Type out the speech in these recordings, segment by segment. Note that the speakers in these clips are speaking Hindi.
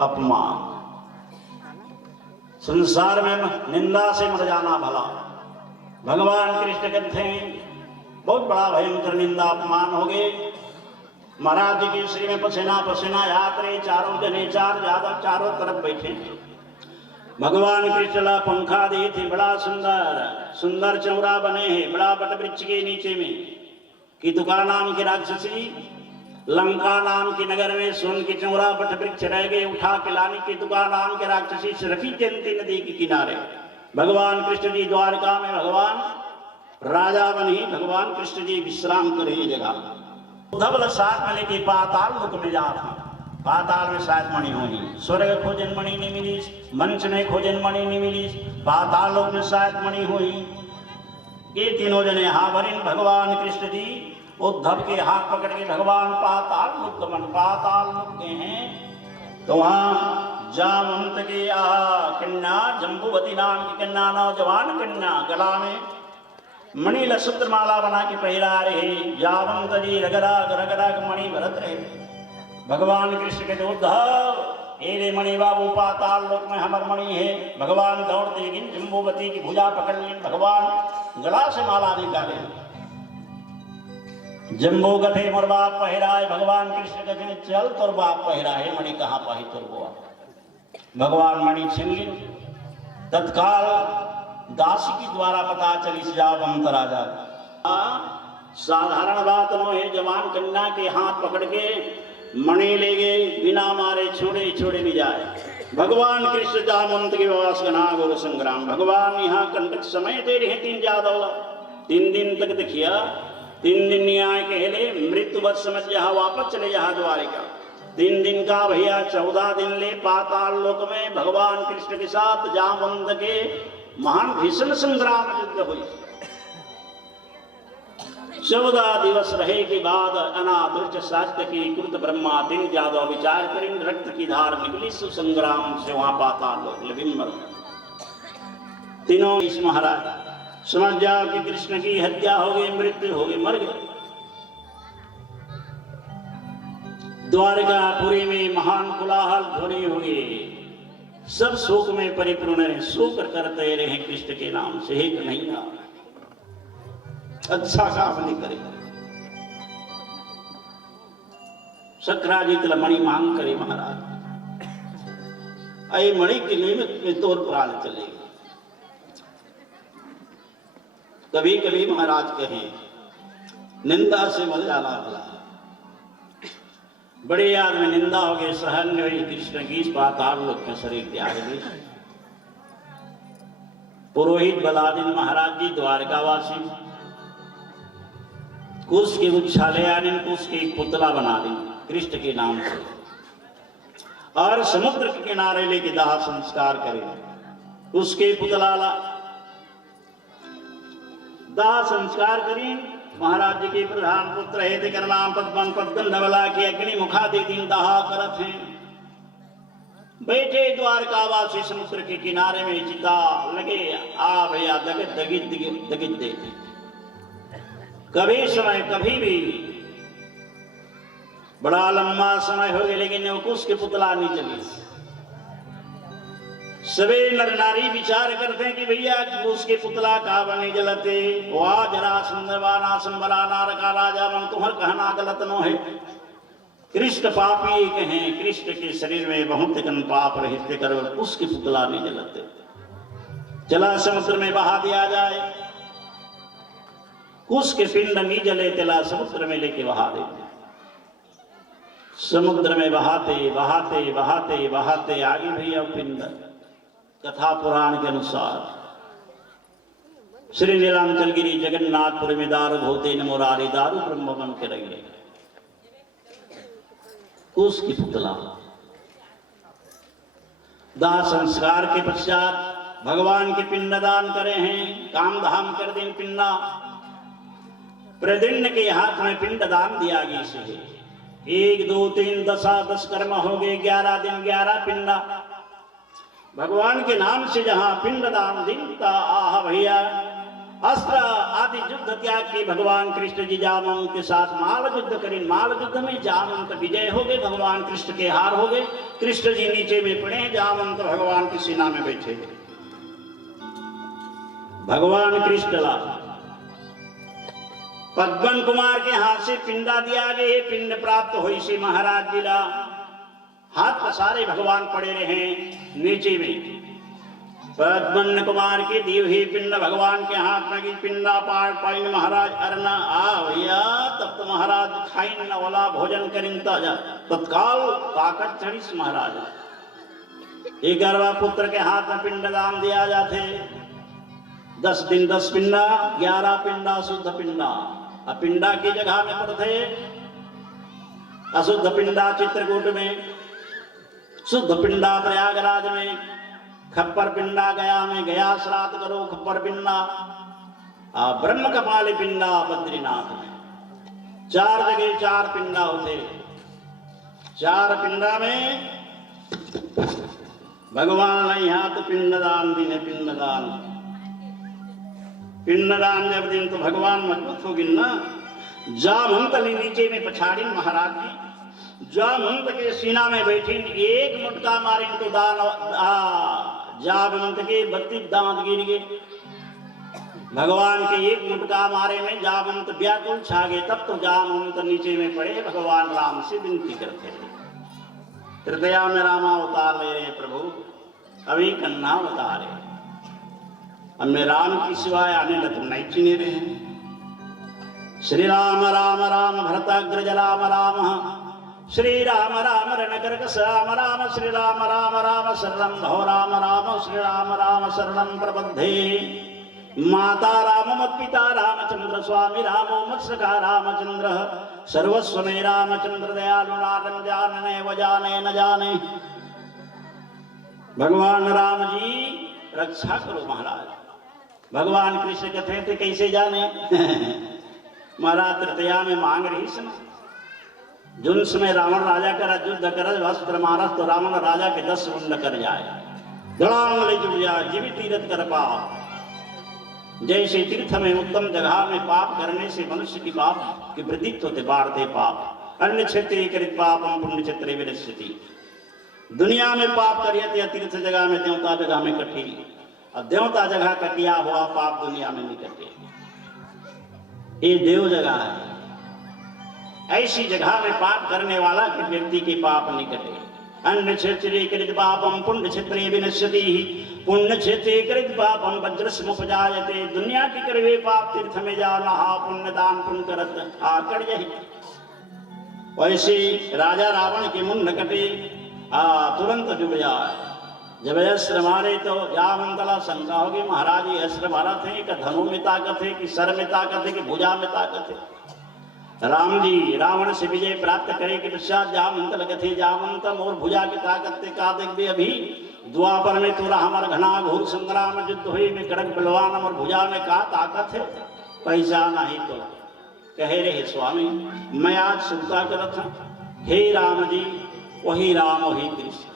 अपमान, संसार में निंदा से मर जाना भला। भगवान कृष्ण कहते हैं बहुत बड़ा भयंकर निंदा अपमान हो गए। महाराज जी की श्री में पसीना पसीना यात्रे, चारों जने चार यादव चारों तरफ बैठे। भगवान कृष्ण पंखा दी थी, बड़ा सुंदर सुंदर चौरा बने हैं, बड़ा बट वृक्ष के नीचे में। कीतुका नाम की राक्षसी लंका नाम के नगर में सोन की चौरा बट वृक्ष रह गए, उठा के लानी कीतुका नाम के राक्षसी रखी जयंती नदी के किनारे। भगवान कृष्ण जी द्वारका में भगवान राजा बनी, भगवान कृष्ण जी विश्राम करे जगह। धवल साथ में लेके पाताल लोक में जाता, पाताल में शायद मणि होनी, स्वर्ग खोजन मणि नहीं मिली, मंच में खोजन मणि नहीं मिली, पाताल लोक में शायद मणि हुई। ये तीनों जने हावरिन भगवान कृष्ण जी उद्धव के हाथ पकड़ के भगवान पाताल लोक गमन, पाताल लोक गए हैं। तो वहां जामवंत के कन्या जम्बूवती नाम की कन्या, नौजवान कन्या गला में मणि सूत्र माला बना के पहरा रहे। जामवंत जी रगराग रगराग मणि भरत रहे। भगवान कृष्ण के उद्धव एरे मणि बाबू पाताल लोक में हमर मणि है। भगवान दौड़ते गिन जम्बूवती की भुजा पकड़ ली, भगवान गला से माला निकाले। जम्बू कथे मोर बाप पहराए, भगवान कृष्ण कथे चल तोर बाप पहराए, मणि कहाँ पाही तोर बुआ। भगवान मणि छीन ली। तत्काल दासी के द्वारा पता चली जावंत राजा। साधारण बात नो है, जवान कन्या के हाथ पकड़ के मणि ले गए, बिना मारे छोड़े छोड़े भी जाए। भगवान कृष्ण जामवंत के वास गना गौर संग्राम। भगवान यहाँ कंटक समय दे रहे 3 जादव, 3 दिन तक देखिया, 3 दिन न्याय कहले, मृत्यु बस समझ जहाँ वापस चले जहाँ द्वारिका। 3 दिन का भैया 14 दिन ले पाताल लोक में भगवान कृष्ण के साथ जामवंत के महान भीषण संग्राम युद्ध हुई। 14 दिवस रहे के बाद अनादृष्ट शास्त्र की कृत ब्रह्मा 3 जादव विचार करें, रक्त की धार निकली सुसंग्राम से वहां पाताल लोक लविमर। तीनों इस महाराज समझ जाओ कि कृष्ण की हत्या हो गई, मृत्यु हो गई, मर गए। द्वारकापुरी में महान कोलाहल ध्वनि हो गई, सब शोक में परिपूर्ण रहे, शोक करते रहे कृष्ण के नाम से। हे कन्हैया अच्छा काम नहीं करे। सक्राजित मणि मांग करे महाराज, अये मणि के निमित्त में तोर प्राण चलेगा। कभी कभी महाराज कहें निंदा से मर जाना भला। बड़े आदमी निंदा हो गए, सहन नहीं कृष्ण की, पाताल लोक में शरीर त्याग गए। पुरोहित बलादिन महाराज जी द्वारकावासी कुश के उच्छालयानिन कुश के पुतला बना दी कृष्ण के नाम से, और समुद्र के किनारे लेके दाह संस्कार करें। उसके पुतला दाह संस्कार करें। महाराज जी के प्रधान पुत्र है तेकर नाम पद्मन पद्मनवला के अग्नि मुखा दे दिन दाह करत हैं। बैठे द्वारकावासी समुद्र के किनारे में चिता लगे, आ भैया दगित दगित दगित दे। कभी समय कभी भी बड़ा लंबा समय हो गया, लेकिन कुश के पुतला नहीं चली। सवे नर नारी विचार करते हैं कि भैया उसके पुतला का बने जलते, वाह जरा सुंदरवाना संबला नार का राजा मन, तुम्हार कहना गलत नो है। कृष्ण पापी कहें, कृष्ण के शरीर में बहुत कन पाप रहते कर उसके पुतला नहीं जलते। चला समुद्र में बहा दिया जाए, कुश के पिंड नहीं जले, चला समुद्र में लेके बहा देते। समुद्र में बहाते बहाते बहाते बहाते आगे भैया पिंड। कथा पुराण के अनुसार श्री नीलांचल गिरी जगन्नाथपुर में दारू होते न मुरारी दारू ब्रह्म बन के रहे। उसकी पुतला दाह संस्कार के पश्चात भगवान के पिंडदान करे हैं, काम धाम कर दें पिंडा। प्रदिन्न के हाथ में पिंडदान दिया गया से 1 2 3 10 कर्म हो गए, 11 दिन 11 पिंडा। भगवान के नाम से जहां पिंडदान दिन का आह भैया अस्त्र आदि युद्ध त्याग के भगवान कृष्ण जी जामवंत के साथ माल युद्ध करें। माल युद्ध में जामवंत विजय हो गए, भगवान कृष्ण के हार हो गए। कृष्ण जी नीचे में पड़े, जामवंत भगवान की सेना में बैठे। भगवान कृष्ण ला पद्मन कुमार के हाथ से पिंडा दिया गए, पिंड प्राप्त हुई से महाराज जी ला हाथ पसारे भगवान पड़े रहे नीचे में। पद्मन कुमार के दिए हुए पिंड भगवान के हाथ में पिंडा पार पाइन महाराज अरना आ भैया। तब तो महाराज खाइन न वाला भोजन करिन ताजा तत्काल ताकत चढ़ी महाराज। 11वां पुत्र के हाथ में पिंड दान दिया जाते। 10 दिन 10 पिंडा, 11 पिंडा शुद्ध पिंडा। पिंडा की जगह में पड़ते अशुद्ध पिंडा चित्रकूट में, शुद्ध पिंडा प्रयागराज में, खप्पर पिंडा गया में, गया श्राद्ध करो खप्पर पिंडा, ब्रह्म कपाली पिंडा बद्रीनाथ में। 4 जगह 4 पिंडा होते। 4 पिंडा में भगवान ने यहाँ तो पिंडदान दी ने। पिंडदान जब दिन तो भगवान मजबूत होगी ना। जामवंत ने नीचे में पछाड़ी महाराज जी। जामवंत के सीना में बैठी, एक मुटका मारे तो दान जामवंत के 32 दांत गिर गए। भगवान के एक मुटका मारे में जामवंत व्याकुल छा गए। तब तो जामवंत नीचे में पड़े, भगवान राम से विनती करते रहे। हृदय में रामा अवतार ले रहे प्रभु, अभी कन्ना अवतार है। अब मैं राम की सिवाय आने न तुम नहीं चिने रहे। श्री राम राम राम भरताग्रज राम राम, श्री राम राम रणकर्कश राम राम, श्री राम राम राम शरणं भव राम राम, श्री राम राम शरणं प्रबद्धे। माता राम मत पिता रामचंद्र, स्वामी रामो मत सखा रामचंद्र, सर्वस्व में रामचंद्र दयालु नारन जानने व जाने न जाने। भगवान राम जी रक्षा करो महाराज। भगवान कृष्ण कहते थे कैसे जाने महाराज तृतीया में मांग रही सुना। जुन समय रावण राजा का युद्ध कर वस्त्र मारस तो रावण राजा के 10 मुंड कर जाए, धड़ाम ले जुड़ जाए, जीवित तीरथ कर पाप। जैसे तीर्थ में उत्तम जगह में पाप करने से मनुष्य की पाप की वृद्धि होते बाढ़ते पाप। अन्य क्षेत्रे कृत पापम पुण्य क्षेत्रे विनश्यति। दुनिया में पाप करिए तीर्थ जगह में, देवता जगह में कठी, और देवता जगह का किया हुआ पाप दुनिया में नहीं कटे। ये देव जगह है, ऐसी जगह में पाप करने वाला कि व्यक्ति के पाप नहीं कटे। अन्य क्षेत्रे कृत पापम पुण्य क्षेत्रे विनश्यति, पुण्य क्षेत्रे कृत पापम वज्रस्मुपजायते। दुनिया की करे पाप तीर्थ में जा नहा, पुण्य दान पुण्य करत आकर यही। वैसे राजा रावण के मुंड कटे, तुरंत डूब जाए। जब अस्त्र मारे तो जामवंतला शंका होगी महाराज ये अस्त्र मारा थे कि धनु में ताकत है, कि सर में ताकत है, कि भुजा में ताकत है। राम जी रावण से विजय प्राप्त करे कि पश्चात जामवंत लगते जामवंत और भुजा की ताकत ते का देख दे। अभी द्वापर में तोरा हमार घना घोर संग्राम युद्ध हुई में कड़क बलवान और भुजा में का ताकत है, पैसा नहीं तो कहे रहे स्वामी मैं आज सुनता करत था। हे राम जी वही राम वही कृष्ण।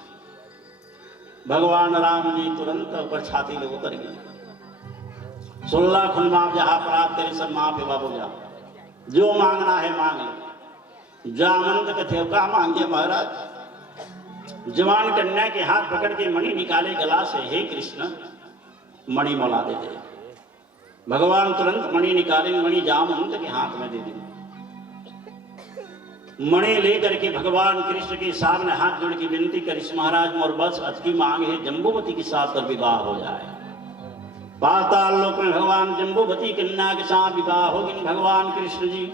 भगवान राम जी तुरंत ऊपर छाती ले उतर गए। 16 खुन माफ जहाँ प्राप्त करे सब माफ है बाबू जा, जो मांगना है मांग ले। जामवंत कथे का मांगे महाराज। जवान कन्या के हाथ पकड़ के मणि निकाले गला से, हे कृष्ण मणि मौला दे दे। भगवान तुरंत मणि निकाले, मणि जामवंत के हाथ में दे दी। मणि लेकर के भगवान कृष्ण के सामने हाथ जोड़ के विनती करिस महाराज मोर बस अचकी मांग है जम्बूवती के साथ और विवाह हो जाए। पाताल लोक में भगवान जम्बूवती कन्या के साथ विवाह होगी भगवान कृष्ण जी।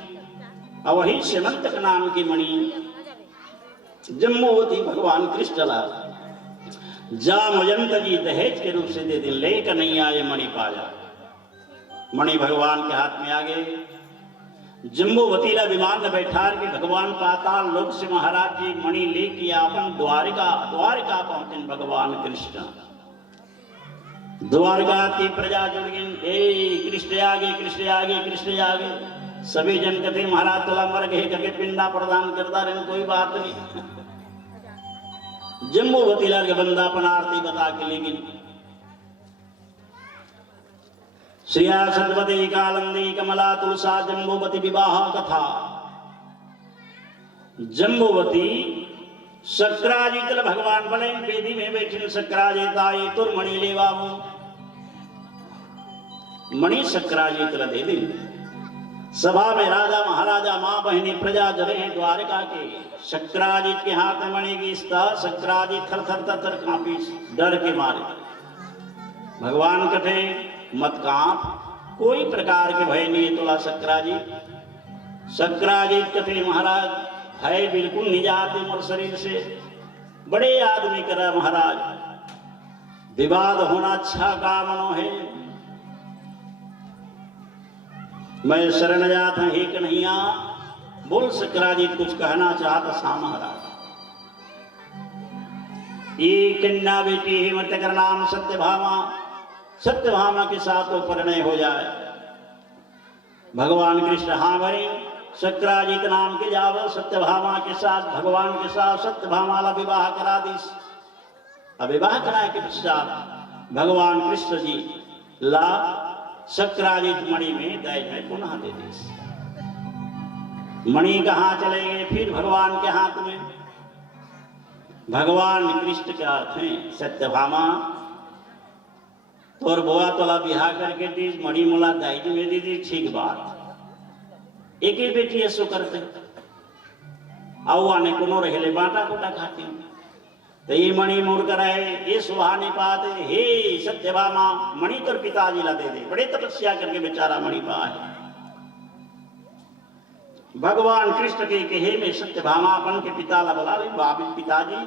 और वही सेमंतक नाम की मणि जम्बूवती भगवान कृष्ण ला जामवंत जी दहेज के रूप से दे दिन लेकर नहीं आए मणि पाया। मणि भगवान के हाथ में आ गए। जम्बूवती ला विमान में बैठा के भगवान पाताल लोक से महाराज जी मणि लेके अपन द्वारिका पहुंचे भगवान कृष्ण। द्वारका की प्रजा जुड़ गई, कृष्ण आगे कृष्ण आगे कृष्ण आगे। सभी जन कहते महाराज तोला मर गए करके पिंडा प्रदान करता रहे, कोई बात नहीं। जम्बूवती लाल के बंदा अपन आरती बता के लेकिन श्रिया सतवती कालंदी कमला तुलसा जम्बुवती विवाह कथा। जम्बुवती सक्राजितल भगवान बने बेदी में बैठे सक्राजिताई तुरमणि ले बाबू मणि सक्राजितल दे दे। सभा में राजा महाराजा मां बहनी प्रजा जरे द्वारका के। सक्राजित के हाथ में मणि की सक्राजित थर थर थर थर कांपी डर के मारे। भगवान कथे मत कांप, कोई प्रकार के भय नहीं तोला सक्राजित। सक्राजित कथे महाराज है बिल्कुल निजात मोर शरीर से, बड़े आदमी करा महाराज, विवाद होना अच्छा कामनो है। मैं शरण जात ही कन्हैया। बोल सक्राजित कुछ कहना चाहता सा महाराज। ये कन्या बेटी है मृतक नाम सत्यभामा। सत्यभामा के साथ वो परिणय हो जाए। भगवान कृष्ण हाँ भरी सक्राजित नाम के जावो सत्यभामा के साथ भगवान के साथ सत्यभामा ला विवाह करा दीस। अब विवाह कराए के पश्चात भगवान कृष्ण जी ला सक्राजित मणि में दैज में पुनः दे दीस। मणि कहाँ चले गए फिर भगवान के हाथ में। भगवान कृष्ण के अर्थ है सत्यभामा तोर बुआ तोला बिहार करके दी मणि मोला दाइज में दी दी ठीक बात। एक ही बेटी ऐसो करते आने कोनो रहले बाटा कोटा खाती तो ये मणि मोर कराए ये सुहा नहीं पाते। हे सत्यभामा मणि तोर पिताजी ला दे दे। बड़े तपस्या करके बेचारा मणि पाए। भगवान कृष्ण के कहे में सत्यभामा अपन के पिता ला बोला बाबी पिताजी।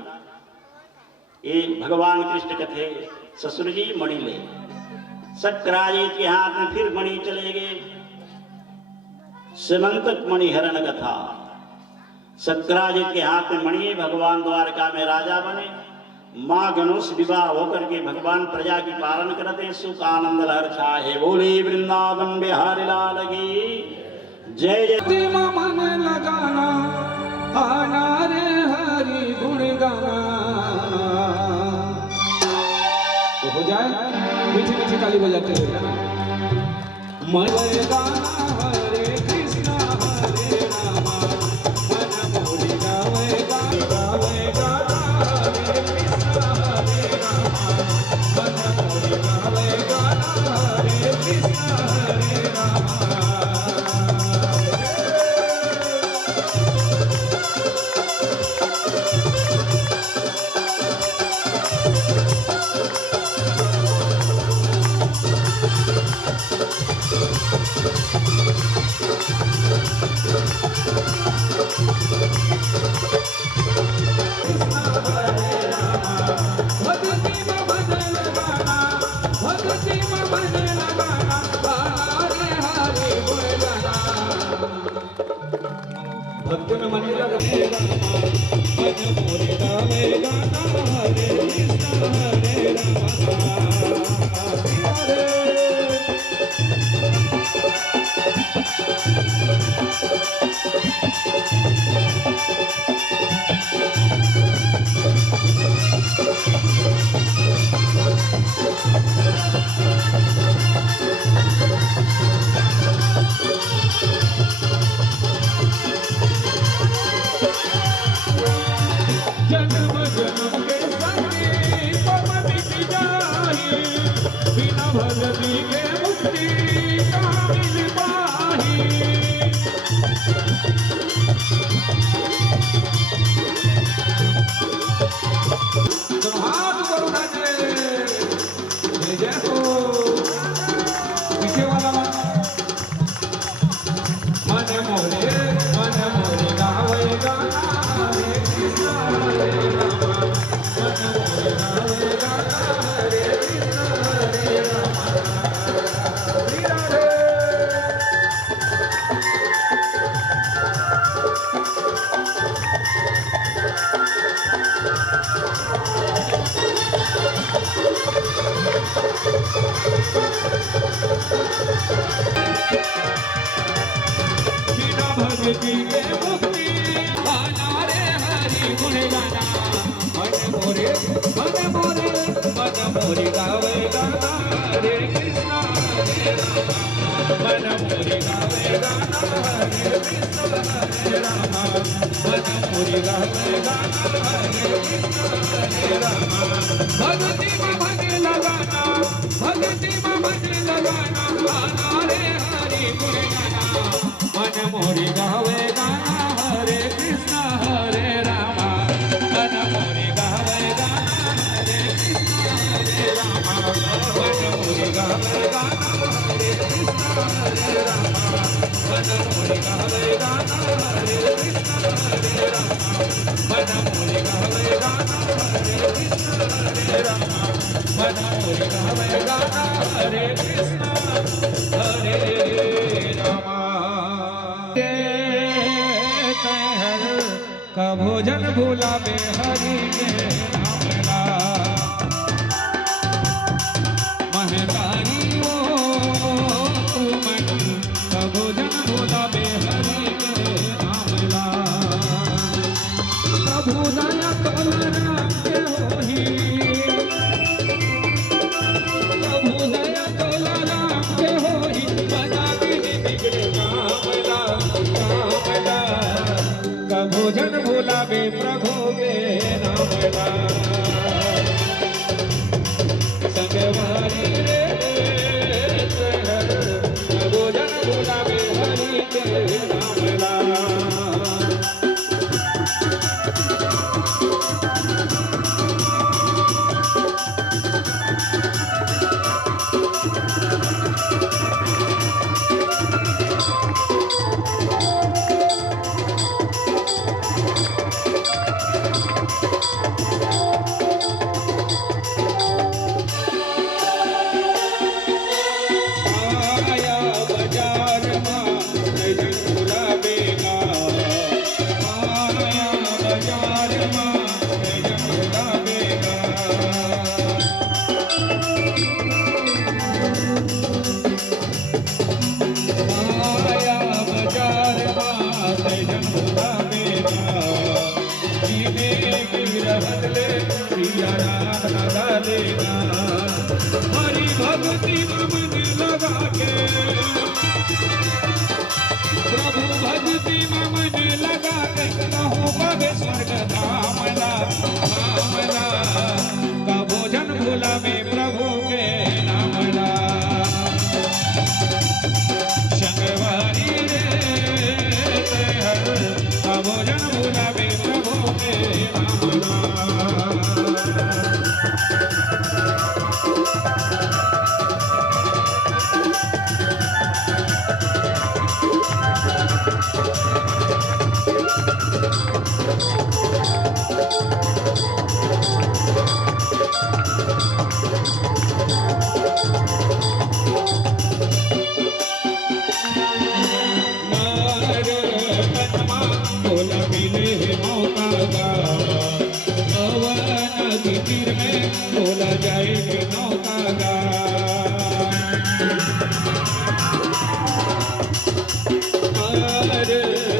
ये भगवान कृष्ण कथे ससुर जी मणि ले। सक्राजित के हाथ में फिर मणि चले गए। सीमंतक मणि हरण कथा। सक्राजित के हाथ में मणि भगवान द्वारका में राजा बने। मां गणोश विवाह होकर के भगवान प्रजा की पालन करते सुख आनंद लहर छाए। बोले वृंदावन बिहारी लाल की जय जय। मन लगाना आना रे हरि गुण गाना। तो हो जाए मीठी मीठी ताली बजाते हुए मन गाना हरे कृष्णा हरे रामा। मन मोरी गावे गावे गाना हरे कृष्णा हरे रामा। मन मोरी गावे गाना हरे कृष्णा हरे रामा। भक्तों में मन लगा मन मोरे गावे गाना हरे कृष्णा हरे रामा। जन्म जन्म के संगी पम मिट जाहि। बिना भगति के मुक्ति कहाँ मिल पाही। तो हाथ करुणा जय जय हो पीछे वाला मन मोरे गावे गाना हरे कृष्णा हरे रामा। मन मोरे गावे गाना हरे कृष्णा हरे रामा। बिना भक्ति के मुक्ति आना रे हरि गुण गाना। मन मोरे गावे गाना हरे कृष्णा हरे रामा। भक्ति में भजे लगाना, भक्ति में भजे लगाना, गाना रे हरि गुण गाना, मन मोरे गावे गाना, हरे कृष्ण हरे रामा, मन मोरे गावे गाना, हरे कृष्ण हरे रामा, मन मोरे गावे गाना, हरे कृष्ण हरे रामा, मन मोरे गावे गाना, हरे कृष्ण हरे रामा, मन मोरे गावे गाना, हरे कृष्ण हरे रामा, मन मोरे गावे गाना, हरे कृष्ण हरे रामा। का भोजन भुलावे हरि के नामला, महतारी ओ मन का भोजन भुलावे हरि के नामला, प्रभु दया तोलरा के होही, प्रभु दया तोलरा के होही, बना बिन बिगड़े कामला, कामला का भोजन भुलावे प्रभु के नामला, संगवारी रे का भोजन भुलावे हरि के नामला। आया बाजार में भजन भुलावेगा, आया बाजार में भजन भुलावेगा, आया बाजार में भजन भुलावेगा, जीने की रहत ले सिया राम लगा लेगा, हरि भक्ति में मन लगा के, प्रभु भक्ति में मन लगा के, कहूँ पवे स्वर्ग धामला, धामला का भोजन भुलावे प्रभु के नामला, संगवारी रे का भोजन भुलावे प्रभु के नामला। बोला जाए नौका गा,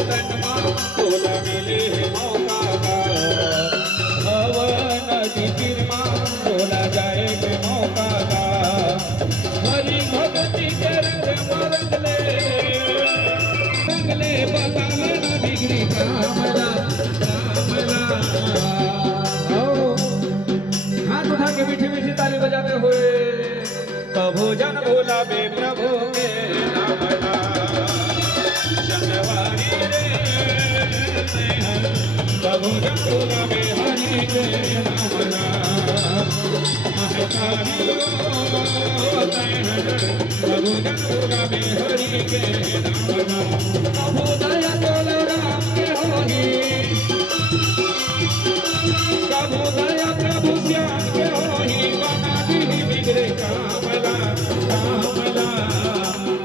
तनमा बोला मिले मौका गा, नदी तीरमा बोला जाए मौका गा, हरि भक्ति के रंग रंगले बताले न बिगड़ी कामला, कामला हाथ उठा के मीठी मीठी ताली बजाते हुए का भोजन भुलावे प्रभु के नामला, संगवारी रे का भोजन भुलावे हरि के नामला, महतारी का भोजन भुलावे हरि के नामला, प्रभु दया तोलरा के होही, प्रभु दया प्रभु श्याम के होही, बना बिन बिगड़े कामला, कामला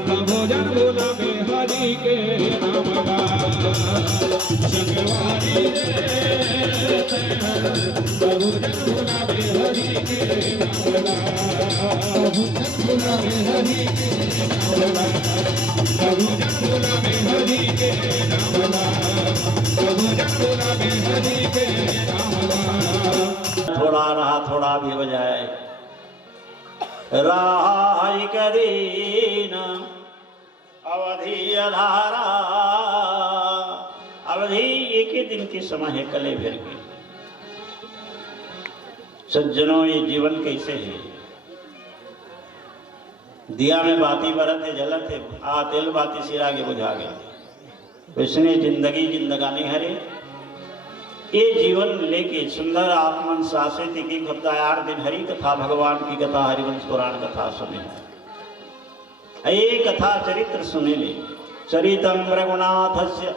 का भोजन भुलावे हरि के नामला, संगवारी रे का भोजन भुलावे हरि के नामला, भोजन भुलावे हरि के नामला, भोजन भुलावे हरि के नामला, भोजन भुलावे हरि के नामला। थोड़ा रहा थोड़ा भी हो जाए, राय करीन अवधि अधारा, अवधि एक ही दिन की समय है, कले भर की। सज्जनों, ये जीवन कैसे है? दिया में बाती बरत है, जलत है, आ तेल बाती सिर आगे बुझा गया। वैसने जिंदगी जिंदगानी हरे। ये जीवन लेके सुंदर आत्मन शासित की कथा 8 दिन हरि कथा, भगवान की कथा, हरिवंश पुराण कथा सुने। ये कथा चरित्र सुने ले। चरितम रघुनाथस्य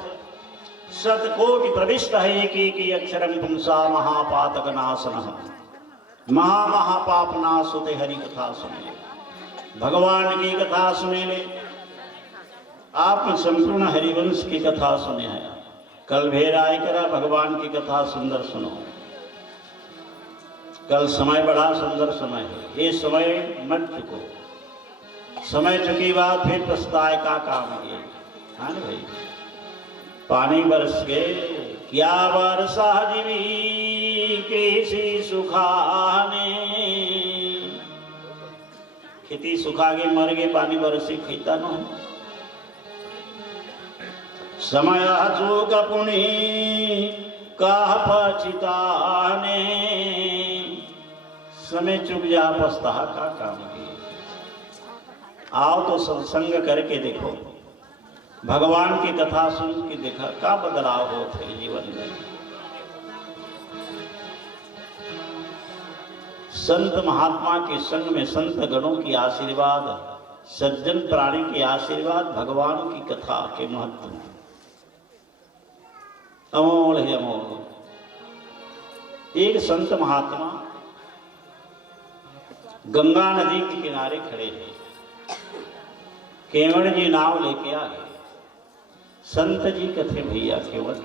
शतकोटि प्रविष्ट है, एक अक्षरम पुंसा महापातक नाशन। महापाप नाश होते हरि कथा सुने ले, भगवान की कथा सुने ले। आप संपूर्ण हरिवंश की कथा सुने हैं। कल भेराय करा भगवान की कथा सुंदर सुनो। कल समय बड़ा सुंदर समय है। ये समय मत चुको। समय चुकी बात फिर पछताए का काम है। हाँ भाई, पानी बरस गए क्या वर्षा जीवी कैसी सुखाने। खेती सुखा गए, मर गए, पानी बरसी खीता न हो। समय चूक पुनि कह पछिताने। समय चुक जा पछता का काम किए। आओ तो सत्संग करके देखो, भगवान की कथा सुन के देखा का बदलाव होते जीवन में। संत महात्मा के संग में संत गणों की आशीर्वाद, सज्जन प्राणी के आशीर्वाद, भगवान की कथा के महत्व अमोल है, अमोल। एक संत महात्मा गंगा नदी के किनारे खड़े हैं। केवड़ जी नाव लेके आ गए। संत जी कथे भैया केवल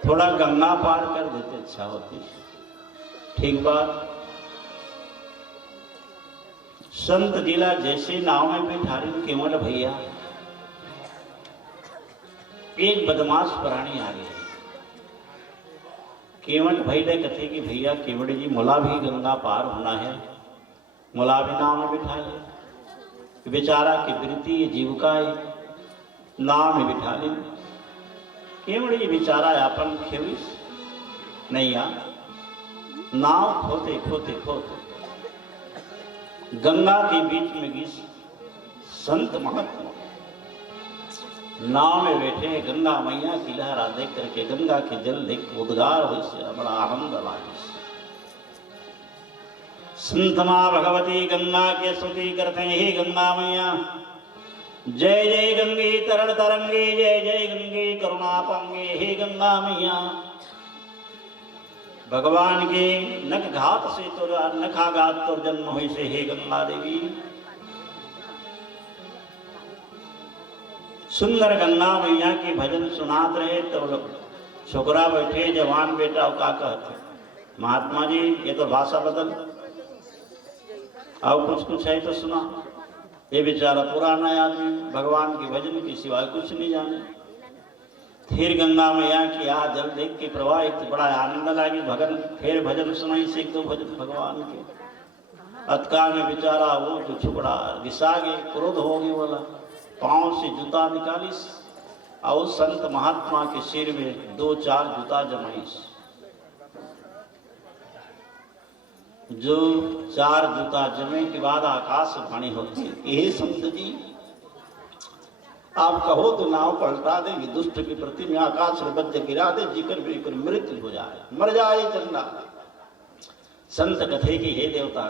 थोड़ा गंगा पार कर देते अच्छा होती। ठीक बात। संत जिला जैसे नाव में बैठा रहे केवल भैया, एक बदमाश प्राणी आ गया। केवट भाई ने कथे कि भैया केवट जी मुला भी गंगा पार होना है, मुला भी नाव में बिठा ले। बेचारा की वृत्ति जीविका नाव में बिठा ले। केवट जी बेचारा अपन खेविस नहीं आ, नाव खोते खोते खोते गंगा के बीच में घिस। संत महात्मा नाव में बैठे, गंगा मैया की लहरा देख करके, गंगा के जल देख उद्गार हो, बड़ा आनंद लागे। संत मां भगवती गंगा के स्तुति करते हैं, हे गंगा मैया जय जय गंगे तरण तरंगे, जय जय गंगे करुणा पांगे। हे गंगा मैया भगवान के नख घात से तो नखाघात तो जन्म हुई से, हे गंगा देवी। सुंदर गंगा मैया के भजन सुनात रहे तो छोकरा बैठे, जवान बेटा का कहते महात्मा जी ये तो भाषा बदल, और कुछ कुछ है तो सुना। ये बेचारा पुराना आदमी भगवान के भजन के सिवाय कुछ नहीं जाने। फिर गंगा मैया की आ जल देख के प्रवाहित बड़ा आनंद लागे। भगन फिर भजन सुनाई से 1-2 भजन भगवान के। अतकाल में बेचारा वो जो छुपड़ा घिसा गए, क्रोध हो गए, बोला पांव से जूता निकालिस और संत महात्मा के सिर में 2-4 जूता जमाइस। जो 4 जूता जमे के बाद आकाशवाणी होती है, यही संत जी आप कहो तो नाव पलटा देंगे, दुष्ट के प्रति में आकाश बद्ध गिरा दे, जीकर बिकर मृत्यु हो जाए, मर जाए चंदा। संत कथे की हे देवता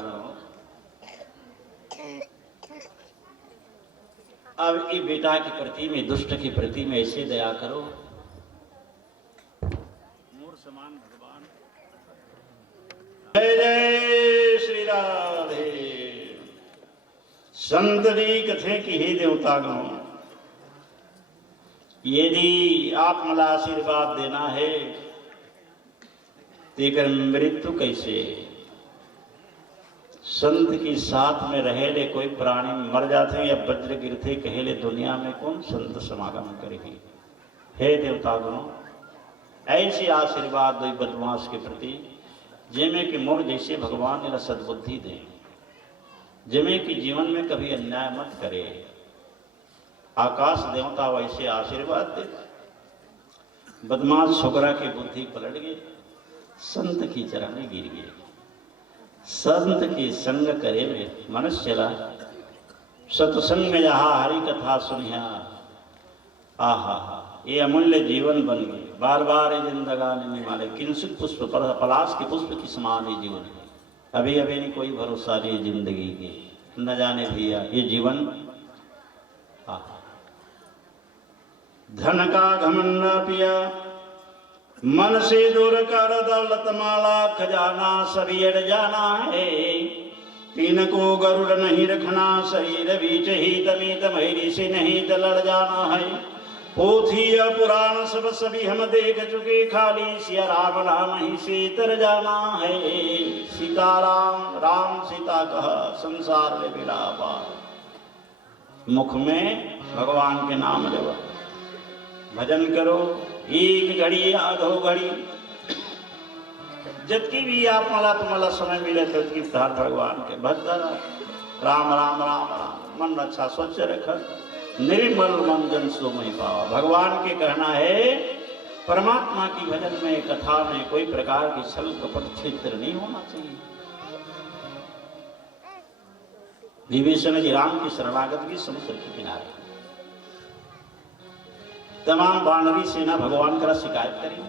अब ये बेटा के प्रति में, दुष्ट के प्रति में ऐसे दया करो। मोर समान भगवान जय जय श्री राधे। संत जी कथे की हे देवता गण, यदि आप मला आशीर्वाद देना है तेकर मृत्यु कैसे। संत की साथ में रहे ले कोई प्राणी मर जाते या वज्र गिरते कहेले दुनिया में कौन संत समागम करेगी। हे देवता गणों ऐसे आशीर्वाद दो बदमाश के प्रति, जिनमें कि मोर जैसे भगवान ने सद्बुद्धि दे, जिनमें कि जीवन में कभी अन्याय मत करे। आकाश देवता वैसे आशीर्वाद दे। बदमाश छोकरा की बुद्धि पलट गई, संत की चरण गिर गए। संत की संग करे वे मनुष्यला सत्संग में जहाँ हरि कथा सुनिया आहा ये अमूल्य जीवन बन गए। बार बार ये जिंदगानी में माले किंसित पुष्प पर पलाश के पुष्प की समान ये जीवन है। अभी अभी नहीं कोई भरोसा नहीं जिंदगी की, न जाने भैया ये जीवन आहा। धन का घमंड पिया मन से दूर कर दौलत माला खजाना सभी अड़ जाना है। तीन को गरुड़ नहीं रखना शरीर बीच ही तमीत मैरी से नहीं तो लड़ जाना है। पोथी या पुराण सब सभी हम देख चुके खाली सिया राम नाम ही से तर जाना है। सीताराम राम सीता कह संसार में बेड़ा पार। मुख में भगवान के नाम लेवा भजन करो एक घड़ी आधो घड़ी जबकि भी आप मला समय मिले तो भगवान के भक्त राम राम राम राम मन अच्छा स्वच्छ रख निर्मल मन जन सो मही पावा। भगवान के कहना है परमात्मा की भजन में कथा में कोई प्रकार की छल कपट क्षेत्र नहीं होना चाहिए। विभीषण जी राम की शरणागत की समुद्र के किनारे तमाम वानरी सेना भगवान का शिकायत करी।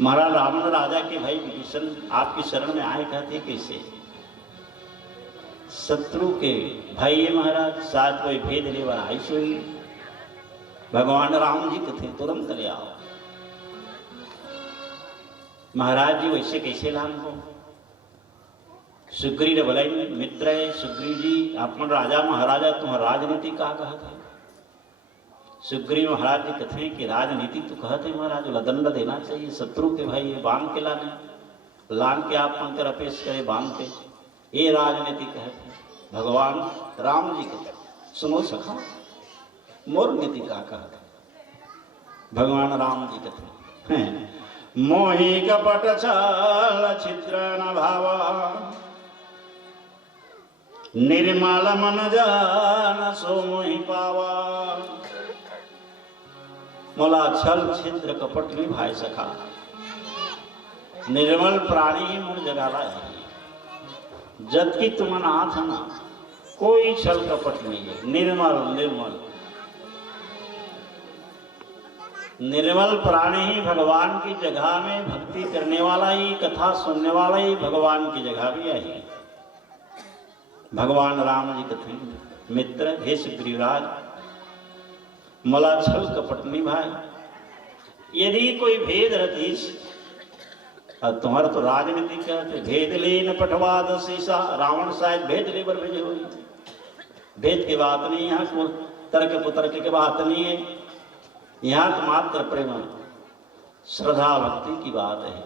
महाराज रावण राजा के भाई विभीषण आपकी शरण में आए कहते कैसे शत्रु के भाई ये महाराज शायद कोई भेद लेवर आई सोई। भगवान राम जी कथे तुरंत ले आओ। महाराज जी वैसे कैसे लाम हो सुग्रीव भलाई मित्र है सुग्रीव जी अपन राजा महाराजा तुम राजनीति का कहा था। सुग्रीव महाराज जी कथे कि राजनीति तो कहते महाराज दंड देना चाहिए शत्रु के भाई ये बांध के लाने लान के आप पंकर अपेश करे बांध के ये राजनीति कहते भगवान राम जी कहते सुनो सखा मोर नीति का कहते भगवान राम जी कहते मोहि कपट छल छिद्र न भाव निर्मल मन जान सो मोहि पावा। मोला छल छिद्र कपट नहीं भाई सखा निर्मल प्राणी ही मोर जगाला है। जब की तुम नाथ ना कोई छल कपट नहीं है निर्मल निर्मल निर्मल प्राणी ही भगवान की जगह में भक्ति करने वाला ही कथा सुनने वाला ही भगवान की जगह भी आई। भगवान राम जी कथे मित्र हे सुग्रीवराज मला छल कपट नहीं भाई यदि कोई भेद रतीश और तुम्हारा तो राजनीति कहते भेद ले न पटवाद शीशा रावण शायद भेद ले पर भेजे हुई भेद की बात नहीं यहाँ को तर्क कुतर्क की बात नहीं है। यहाँ तो मात्र प्रेम श्रद्धा भक्ति की बात है।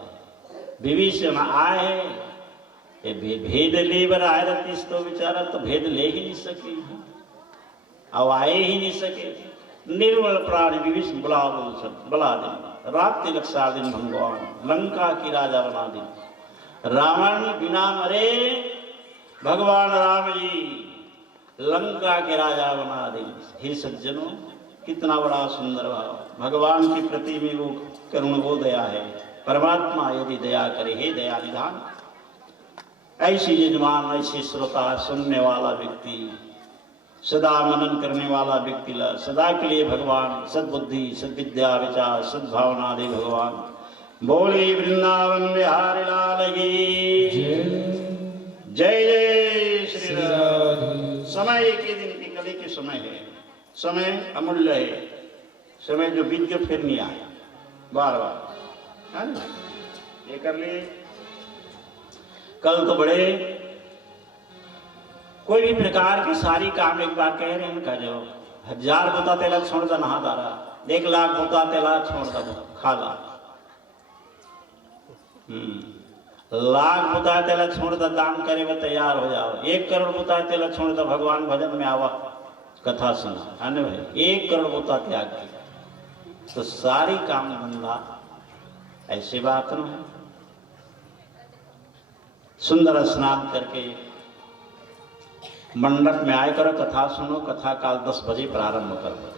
विभीषण आए है भेद ले बर आए रतीश तो बेचारा तो भेद ले ही नहीं सके अब आए ही नहीं सके। निर्मल प्राणी विभीषण बुला दिन रात तिलक 4 दिन भगवान लंका की राजा बना दिन। रावण बिना मरे भगवान राम जी लंका के राजा बना दिन। हे सज्जनों कितना बड़ा सुंदर भाव भगवान के प्रति में वो करुण वो दया है। परमात्मा यदि दया करे हे दया निधान ऐसी यजमान ऐसी श्रोता सुनने वाला व्यक्ति सदा मनन करने वाला व्यक्ति सदा के लिए भगवान सद्बुद्धि सद्विद्या विचार सद्भावना दे भगवान। बोले वृंदावन बिहारी लाल की जय जय श्री राम। समय के दिन की कली के समय है समय अमूल्य है समय जो बीत के फिर नहीं आया बार बार है ना ये कर लिए। कल तो बड़े कोई भी प्रकार की सारी काम एक बार कह रहे हैं उनका जो 1000 बोता तेला छोड़ दा नहा दारा 1 लाख बोता तेला छोड़ दा खाला लाख बोता तेला छोड़ दा दान करे में तैयार हो जाओ 1 करोड़ बोता तेला छोड़ दा भगवान भजन में आवा कथा सुना है ना भाई 1 करोड़ बोता त्याग किया तो सारी काम धंधा ऐसी बात न है। सुंदर स्नान करके मंडप में आए करो कथा सुनो कथा काल 10 बजे प्रारंभ कर दो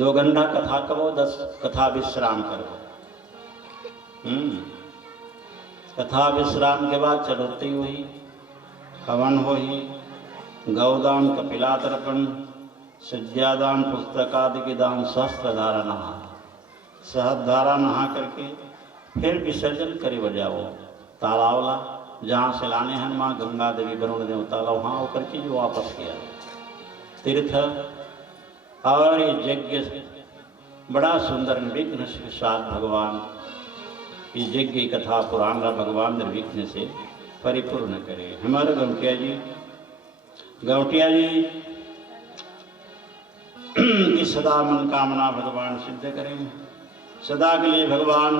2 घंटा कथा करो 10 कथा विश्राम करो। कथा विश्राम के बाद चतुर्थी हुई, हवन हुई, गौदान, कपिलातर्पण, सज्जादान, पुस्तकादि के दान, सहस्त्रधारा नहा, सहस्त्रधारा नहा करके फिर विसर्जन करे बजाओ तालावला, जहाँ से लाने हैं माँ गंगा देवी वरुण देवता ला, वहाँ होकर के जो वापस किया तीर्थ। और ये यज्ञ बड़ा सुंदर निर्विघ्न के साथ भगवान इस यज्ञ की कथा पुराण का भगवान निर्विघ्न से परिपूर्ण करे। हमारे गौटिया जी की सदा मनोकामना भगवान सिद्ध करें। सदा के लिए भगवान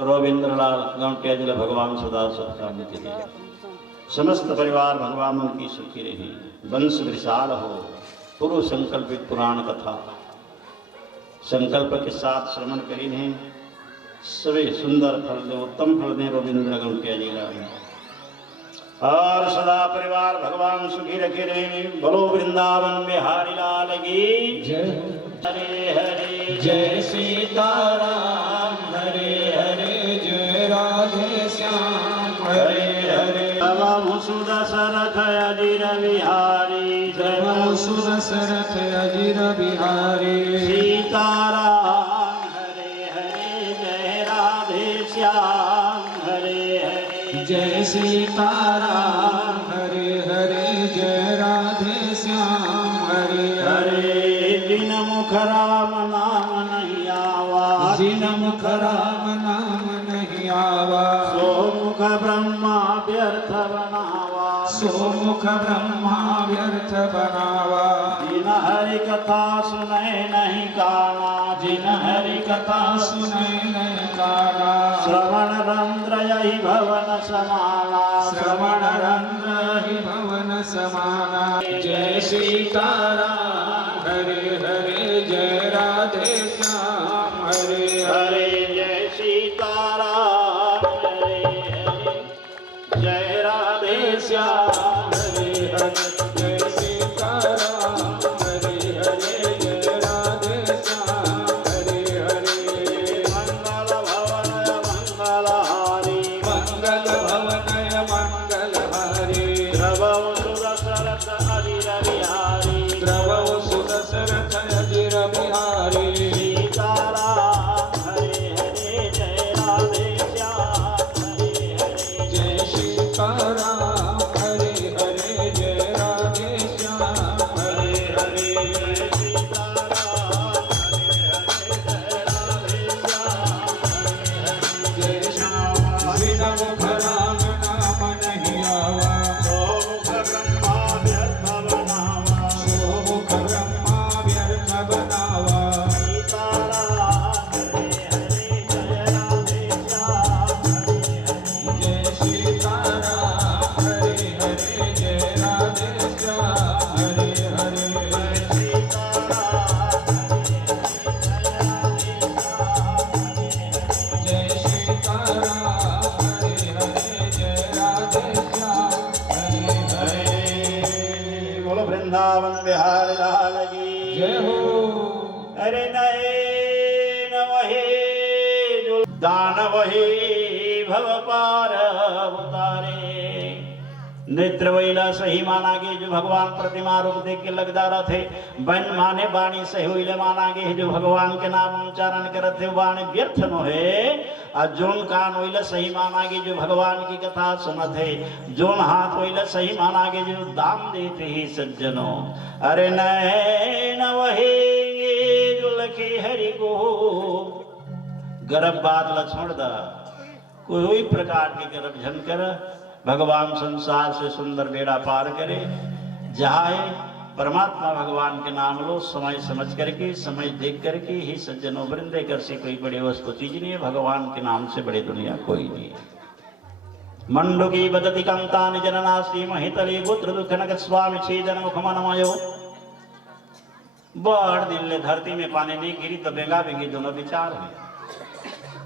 रविंद्रलाल गौटिया जी भगवान सदा सुख शांति दे। समस्त परिवार भगवान उनकी सुखी रहे, वंश विशाल हो। पूर्व संकल्पित पुराण कथा संकल्प के साथ श्रवण करी हैं, सभी सुंदर फल दे, उत्तम फल दे रविंद्र गौटिया जी का। और सदा परिवार भगवान सुखी रखे रहे। बोलो वृंदावन बिहारी लाल की जय। हरे हरे जय सीताराम हरे हरे, जय राधे श्याम हरे हरे। नमः सुदशरथ अजिर बिहारी, जय नमो सुदशरथ अजिर बिहारी। सीताराम हरे हरे, जय राधे श्याम हरे हरे। जय सीताराम हरे हरे, जय राधे श्याम हरे हरे। जिन मुख राम नाम नहीं आवा, जिन मुख राम नाम नहीं आवा, सो मुख ब्रह्मा व्यर्थ बनावा, सो मुख ब्रह्मा व्यर्थ बनावा। जिन हरि कथा सुने नहीं काना, जिन हरि कथा सुनै नहीं काना, श्रवण रंध्र यही भवन समाना, श्रवण रंध्र ही भवन समाना। जय सीताराम हरे हरे, जय राधे श्याम हरे हरे। हरे जय सीताराम हरे हरे, जय राधे श्याम हरे हरे। जय सीताराम हरे हरे, जय राधे श्याम हरे हरे। मंगल भवनय मंगलहारी, मंगल भवनय मंगलहारी, द्रवौ सुदशरथ अजिर बिहारी, द्रवौ सुदशरथ अजिर बिहारी। सीताराम हरे हरे, जय राधे श्याम हरे हरे। जय सीताराम हरे हरे, जय राधे श्याम हरे हरे। जय सीताराम हरे हरे, जय राधे श्याम हरे हरे। जय श्याम बिन मुख राम नाम नहीं आवा, सो मुख ब्रह्मा व्यर्थ बनावा, सो मुख ब्रह्मा व्यर्थ बनावा। सीताराम हरे हरे, जय राधे श्याम हरे हरे। जय सीताराम हरे हरे, जय राधे श्याम हरे हरे। जय सीताराम हरे हरे, जय राधे श्याम हरे हरे। बोलो वृंदावन बिहार लाल की जय हो। अरे नए न वही जो दान वही भव पार उतारे। नेत्र वैला सही माना गे जो भगवान प्रतिमा रूप देख के लगदारा थे। बन माने वाणी सही हुई माना गे जो भगवान के नाम उच्चारण करते वाणी व्यर्थ न है। और जोन कान होइला सही माना गे जो भगवान की कथा सुनत है। जोन हाथ होइला सही माना गे जो दाम देते ही सज्जनों। अरे नैन वही जो लखी हरि को गर्भ बात लक्ष्मण दा कोई प्रकार के गर्भ झन कर भगवान संसार से सुंदर बेड़ा पार करे। जाए परमात्मा भगवान के नाम लो समय समझ करके समय देख करके ही सज्जनों वृंदे कर से कोई बड़ी वस्तु चीज नहीं है। भगवान के नाम से बड़ी दुनिया कोई नहीं है। मंडुकी बदति कंता निजनास्ति महितली पुत्र दुख नक स्वामी छेदन मुखमनमयो। बड़ दिल ने धरती में पानी नहीं गिरी तो बेगा बेगी दोनों विचार हुए।